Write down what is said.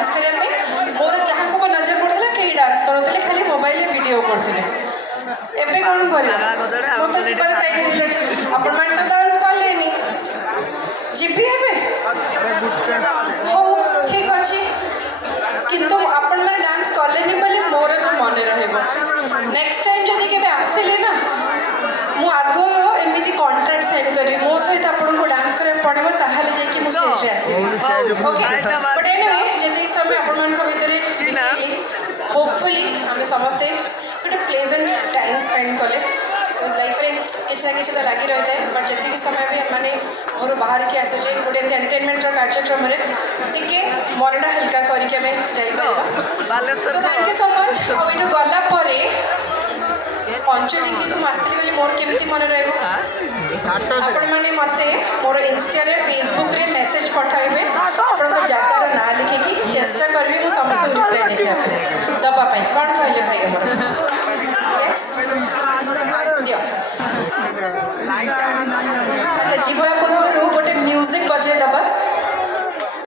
dance करने मोर जहाँ को नजर पड़ता कहीं डांस करते खाली मोबाइल वीडियो करते एबे कौन कर तो जीवन टाइम आपण मान तो डांस कलेनी जीवी एबे हो ठीक अच्छे किंतु आपण माने डांस कलेनी बोले मोर तो मन रहइबो नेक्स्ट टाइम जदि केबे आसिले ना मु आगो एमिति कॉन्ट्रैक्ट साइन करी मो सहित आपण को डांस करे पड़िबो ताहाले जे कि मु स्टेज रे आसीबी ओके बट एनीवे जदि समय आपण मान को भीतर होपफुली हमें समझते गोटे प्लेजेंट टाइम स्पेंड कले बिकज लाइफ रे किसी ना किसी तो लगी रहता है बट जी समय भी मैंने घर बाहर की आसुचे गोटे एंटरटेनमेंट कार्यक्रम टिके मनटा हल्का करके so thank you so much ये गला पंचटिकी को आसती बोली मोर केमती मन रहा मैंने मत मोर इंस्टा फेसबुक रे मेसेज पठाइबे आपण जगार ना लिखिकी चेष्टा करी मुझे समस्त रिप्लाई देखा दवापाई कौन कहले भाई आमर यस दियो अच्छा जीव